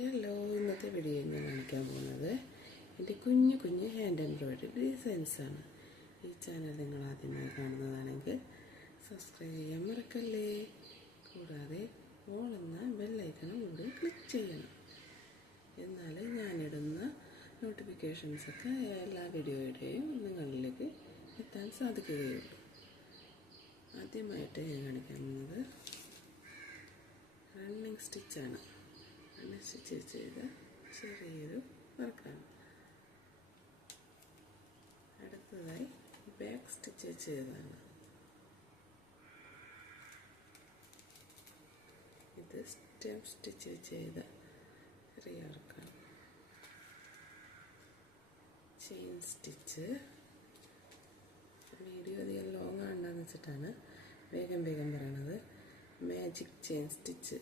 Hello, ഇന്നത്തെ വീഡിയോയിൽ ഞാൻ കാണിക്കാൻ പോകുന്നത് എൻ്റെ കുഞ്ഞു കുഞ്ഞു ഹാൻഡ് എംബ്രോയിഡറി ഡിസൈൻസാണ്. ഈ ചാനൽ നിങ്ങൾ ആദ്യമായി കാണുന്നതാണെങ്കിൽ സബ്സ്ക്രൈബ് ചെയ്യാൻ മറക്കല്ലേ. കൂടാതെ ഓൾ എന്ന ബെല്ലൈക്കണും കൂടി ക്ലിക്ക് ചെയ്യണം. എന്നാൽ ഞാനിടുന്ന നോട്ടിഫിക്കേഷൻസൊക്കെ എല്ലാ വീഡിയോയുടെയും നിങ്ങളിലേക്ക് എത്താൻ സാധിക്കുകയുള്ളൂ. ആദ്യമായിട്ട് ഞാൻ കാണിക്കാൻ പോകുന്നത് റണ്ണിങ് സ്റ്റിച്ചാണ്. സ്റ്റിച്ച് ചെയ്ത ചെറിയൊരു വർക്കാണ്. അടുത്തതായി ബാക്ക് സ്റ്റിച്ച് ചെയ്തതാണ്. ഇത് സ്റ്റെം സ്റ്റിച്ച് ചെയ്ത ചെറിയ വർക്കാണ്. Chain stitch. വീഡിയോ അധികം ലോങ് ആണെന്ന് വെച്ചിട്ടാണ് വേഗം പറയണത്. Magic chain stitch.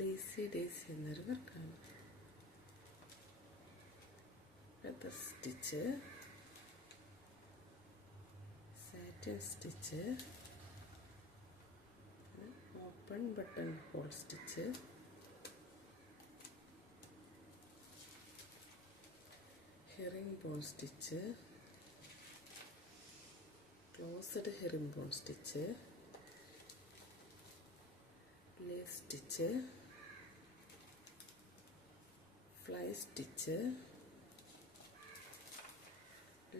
Lazy daisy എന്നൊരു വർക്കാണ്. Feather stitch, satin stitch, open buttonhole stitch, herringbone stitch, closed herringbone stitch, lace stitch, fly stitch,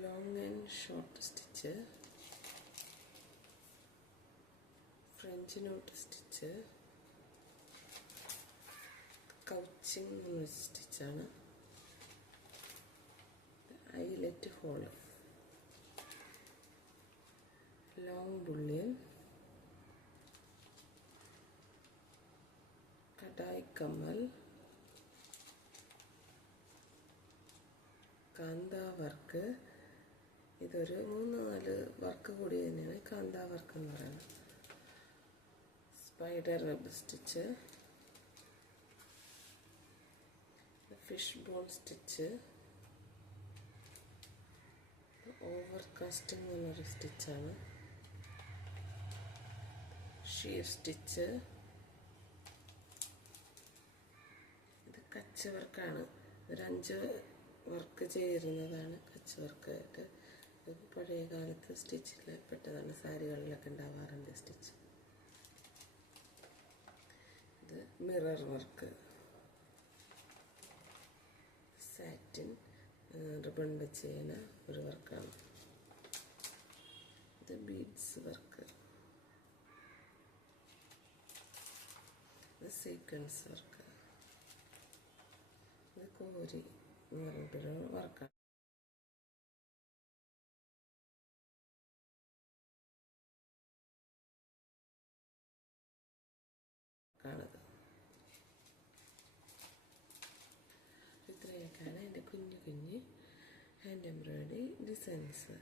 long and short stitch, French knot stitch, couching എന്ന സ്റ്റിച്ചാണ്. Eyelet hole, long bullion, കടായി കമ്മൽ, kantha work. ഇതൊരു 3-4 work കൂടി തന്നെയാണ് kantha work എന്ന് പറയുന്നത്. Spider web stitch, fish bone stitch, over casting എന്നൊരു സ്റ്റിച്ചാണ്. ഷീർ സ്റ്റിച്ച്. ഇത് കച്ച് വർക്കാണ്. ഒരു 5 വർക്ക് ചേരുന്നതാണ് കച്ച് വർക്കായിട്ട്. പഴയ കാലത്ത് സ്റ്റിച്ചിൽ പെട്ടതാണ്. സാരികളിലൊക്കെ ഉണ്ടാവാറുണ്ട് സ്റ്റിച്ച്. ഇത് മിറർ വർക്ക്. സാറ്റിൻ റിബൺ വെച്ച് ചെയ്യുന്ന ഒരു വർക്കാണ്. ഇത് ബീഡ്സ് വർക്ക്. ഇത് സീക്വൻസ് വർക്ക്. ഇത് കോരി എന്ന് പറഞ്ഞിട്ടൊരു വർക്കാണ്. ഇത്രയൊക്കെയാണ് എൻ്റെ കുഞ്ഞു ഹാൻഡ് എംബ്രോയിഡറി ഡിസൈൻസ്.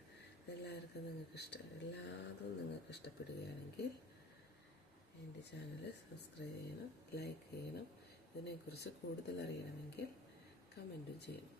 എല്ലാതും നിങ്ങൾക്ക് ഇഷ്ടപ്പെടുകയാണെങ്കിൽ എൻ്റെ ചാനൽ സബ്സ്ക്രൈബ് ചെയ്യണം, ലൈക്ക് ചെയ്യണം. ഇതിനെക്കുറിച്ച് കൂടുതൽ അറിയണമെങ്കിൽ കമൻറ്റും ചെയ്യണം.